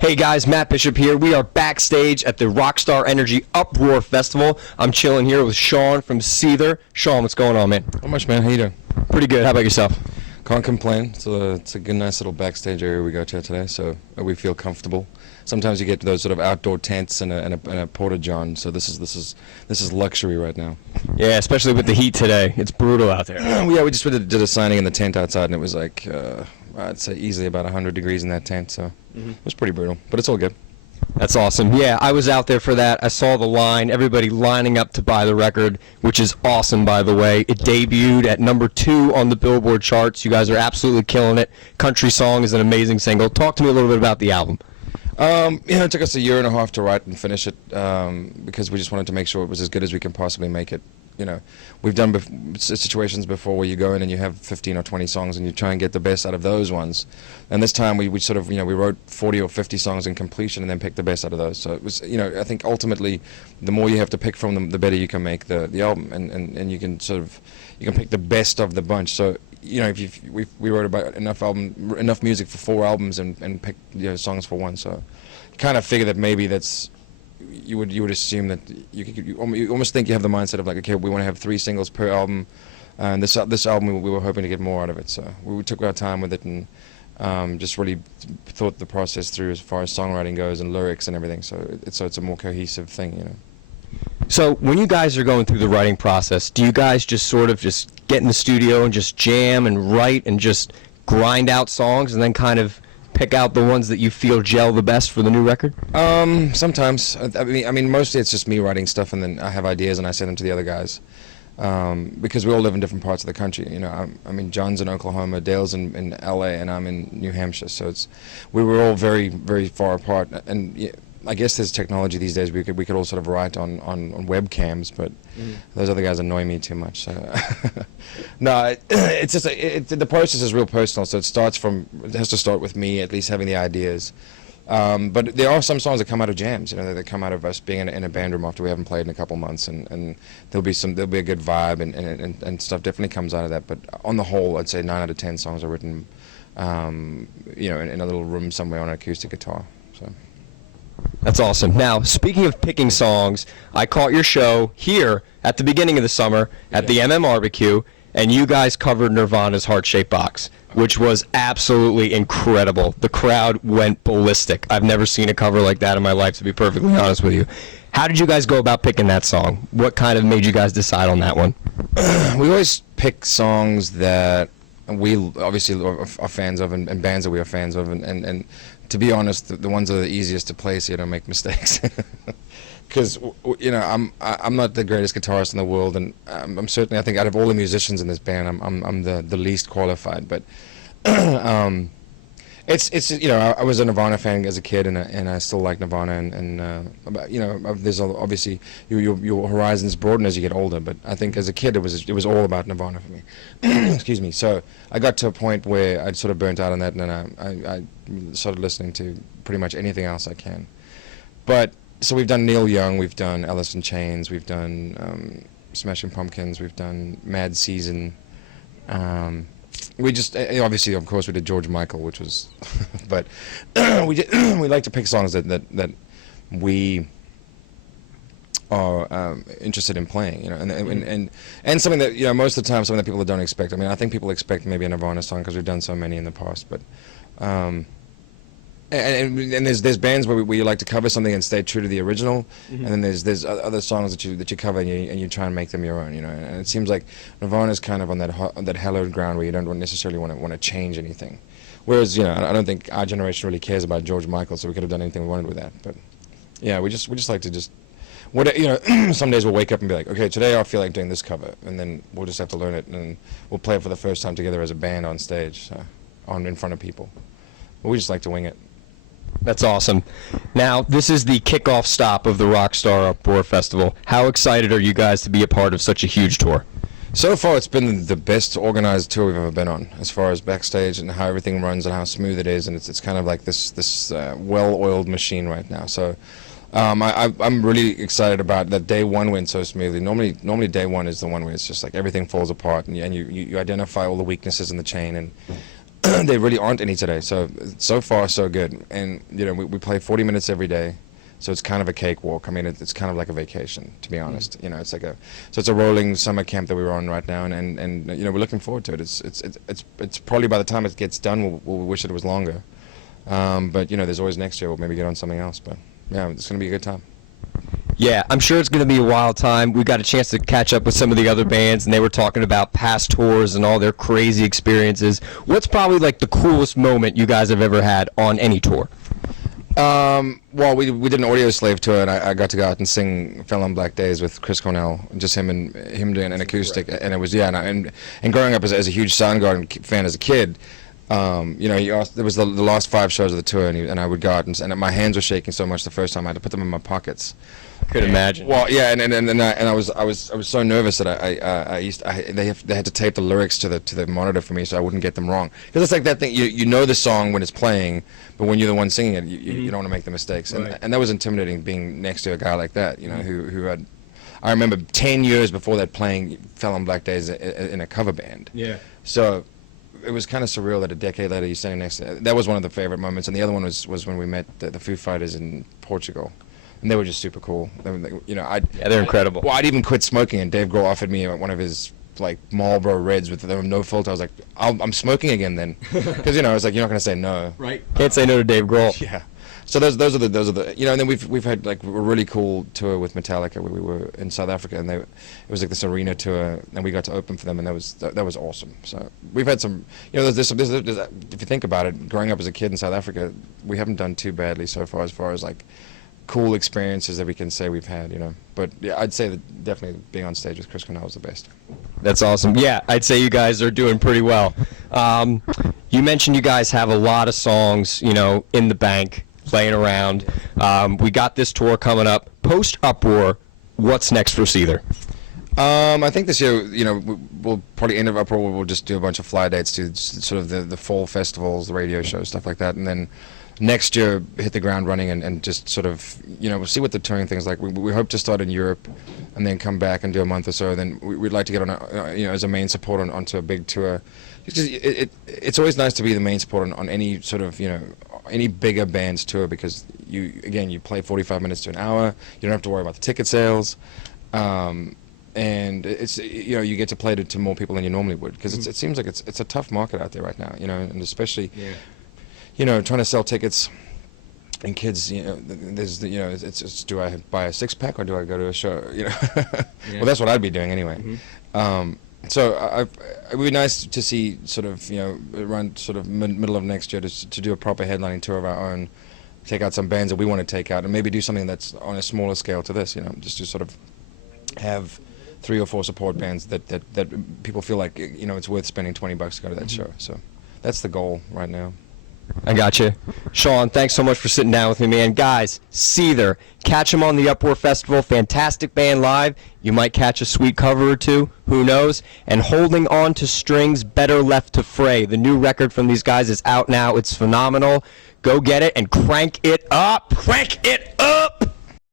Hey guys, Matt Bishop here. We are backstage at the Rockstar Energy Uproar Festival. I'm chilling here with Shaun from Seether. Shaun, what's going on, man? Not much, man. How you doing? Pretty good. How about yourself? Can't complain. It's a good, nice little backstage area we go to today, so we feel comfortable. Sometimes you get those sort of outdoor tents and a porta-john, so this is luxury right now. Yeah, especially with the heat today. It's brutal out there. Yeah, we just did a signing in the tent outside, and it was like I'd say easily about 100 degrees in that tent, so it was pretty brutal, but it's all good. That's awesome. Yeah, I was out there for that. I saw the line, everybody lining up to buy the record, which is awesome, by the way. It debuted at #2 on the Billboard charts. You guys are absolutely killing it. Country Song is an amazing single. Talk to me a little bit about the album. It took us a year and a half to write and finish it because we just wanted to make sure it was as good as we can possibly make it. We've done situations before where you go in and you have 15 or 20 songs and you try and get the best out of those ones. And this time we sort of, we wrote 40 or 50 songs in completion and then picked the best out of those. So it was, I think ultimately the more you have to pick from them, the better you can make the album. And you can you can pick the best of the bunch. So, if we wrote about enough music for 4 albums and picked songs for one. So you kind of figure that maybe that's, you would assume that you almost think you have the mindset of like, okay, we want to have 3 singles per album, and this album we were hoping to get more out of it. So we took our time with it and just really thought the process through as far as songwriting goes and lyrics and everything. So it's a more cohesive thing, So when you guys are going through the writing process, do you guys just sort of just get in the studio and just jam and write and just grind out songs and then kind of pick out the ones that you feel gel the best for the new record? Sometimes. I mean, mostly it's just me writing stuff, and then I have ideas and I send them to the other guys. Because we all live in different parts of the country. John's in Oklahoma, Dale's in LA, and I'm in New Hampshire. So we were all very, very far apart. And I guess there's technology these days. We could all sort of write on webcams, but those other guys annoy me too much. So no, it's just the process is real personal. So it has to start with me at least having the ideas. But there are some songs that come out of jams. That come out of us being in a band room after we haven't played in a couple months, and there'll be a good vibe and stuff definitely comes out of that. But on the whole, I'd say 9 out of 10 songs are written, in a little room somewhere on an acoustic guitar. So. That's awesome. Now, speaking of picking songs, I caught your show here at the beginning of the summer at the Barbecue, and you guys covered Nirvana's Heart-Shaped Box, which was absolutely incredible. The crowd went ballistic. I've never seen a cover like that in my life, to be perfectly honest with you. How did you guys go about picking that song? What kind of made you guys decide on that one? We always pick songs that we obviously are fans of and bands that we are fans of, and to be honest, the ones that are the easiest to play so you don't make mistakes. Because I'm not the greatest guitarist in the world, and I'm certainly, I think out of all the musicians in this band, I'm the least qualified. But it's I was a Nirvana fan as a kid, and I still like Nirvana, and there's obviously your horizons broaden as you get older. But I think as a kid it was all about Nirvana for me. Excuse me. So I got to a point where I'd sort of burnt out on that, and then I started listening to pretty much anything else I can. But so we've done Neil Young, we've done Alice in Chains, we've done Smashing Pumpkins, we've done Mad Season. We just obviously, of course, we did George Michael, which was, but we like to pick songs that we are interested in playing, and something that most of the time something that people don't expect. I mean, I think people expect maybe a Nirvana song because we've done so many in the past, but. And there's bands where you like to cover something and stay true to the original, and then there's other songs that you cover and you try and make them your own, And it seems like Nirvana's kind of on that hallowed ground where you don't necessarily want to change anything. Whereas I don't think our generation really cares about George Michael, so we could have done anything we wanted with that. But yeah, we just like to some days we'll wake up and be like, okay, today I feel like doing this cover, and then we'll just have to learn it and we'll play it for the first time together as a band on stage, in front of people. But we just like to wing it. That's awesome. Now, this is the kickoff stop of the Rockstar Uproar Festival. How excited are you guys to be a part of such a huge tour? So far, it's been the best organized tour we've ever been on, as far as backstage and how everything runs and how smooth it is, and it's kind of like this well-oiled machine right now. So I'm really excited about that. Day one went so smoothly. Normally day one is the one where it's just like everything falls apart, and you identify all the weaknesses in the chain, and there really aren't any today. So far so good. And you know, we play 40 minutes every day. So it's kind of a cakewalk. I mean, it's kind of like a vacation, to be honest. You know, it's a rolling summer camp that we're on right now, and you know, we're looking forward to it. It's probably by the time it gets done, we'll wish it was longer. But you know, there's always next year. We'll maybe get on something else. But yeah, it's going to be a good time. Yeah, I'm sure it's going to be a wild time. We got a chance to catch up with some of the other bands, and they were talking about past tours and all their crazy experiences. What's probably like the coolest moment you guys have ever had on any tour? Well, we did an audio slave tour, and I got to go out and sing "Fell on Black Days" with Chris Cornell, just him doing an acoustic, and it was and growing up as a huge Soundgarden fan as a kid, you know, there was the last 5 shows of the tour, and I would go out and my hands were shaking so much the first time I had to put them in my pockets. Could imagine. Well, yeah, and I was so nervous that they had to tape the lyrics to the monitor for me so I wouldn't get them wrong. Because it's like that thing, you know the song when it's playing, but when you're the one singing it, you don't want to make the mistakes. Right. And that was intimidating, being next to a guy like that, you know, who had. I remember 10 years before that playing "Fell on Black Days" in a cover band. Yeah. So it was kind of surreal that a decade later you're standing next to. That was one of the favorite moments, and the other one was when we met the Foo Fighters in Portugal. And they were just super cool. You know, they're incredible. Well, I'd even quit smoking, and Dave Grohl offered me one of his like Marlboro Reds with no filter. I was like, I'm smoking again then, because you know, I was like, you're not gonna say no. Right. Can't say no to Dave Grohl. Yeah. So those are the you know, and then we've had like a really cool tour with Metallica where we were in South Africa, and it was like this arena tour, and we got to open for them, and that was awesome. So we've had some, you know, there's if you think about it, growing up as a kid in South Africa, we haven't done too badly so far as like cool experiences that we can say we've had, you know. But yeah, I'd say that definitely being on stage with Chris Cornell was the best. That's awesome. Yeah, I'd say you guys are doing pretty well. You mentioned you guys have a lot of songs, you know, in the bank, playing around. We got this tour coming up. Post Uproar, what's next for Seether? I think this year, you know, we'll probably end of Uproar. We'll just do a bunch of fly dates to sort of the fall festivals, the radio shows, stuff like that, and then next year hit the ground running and just sort of, you know, we'll see what the touring thing's like. We hope to start in Europe and then come back and do a month or so. Then we'd like to get on, you know, as a main support onto a big tour. It's always nice to be the main support on any sort of, you know, any bigger band's tour, because you play 45 minutes to an hour. You don't have to worry about the ticket sales. And it's, you know, you get to play to more people than you normally would, because it seems like it's a tough market out there right now, you know, and especially, you know, trying to sell tickets and kids, you know, there's, you know, it's do I buy a 6-pack or do I go to a show, you know? Well, that's what I'd be doing anyway. So it would be nice to see sort of, you know, around sort of middle of next year to do a proper headlining tour of our own, take out some bands that we want to take out, and maybe do something that's on a smaller scale to this, you know, just to sort of have 3 or 4 support bands that people feel like, you know, it's worth spending $20 to go to that show. So that's the goal right now. I got you. Shaun, thanks so much for sitting down with me, man. Guys, Seether, catch them on the Uproar Festival. Fantastic band live. You might catch a sweet cover or two. Who knows? And Holding On to Strings, Better Left to Fray. The new record from these guys is out now. It's phenomenal. Go get it and crank it up. Crank it up!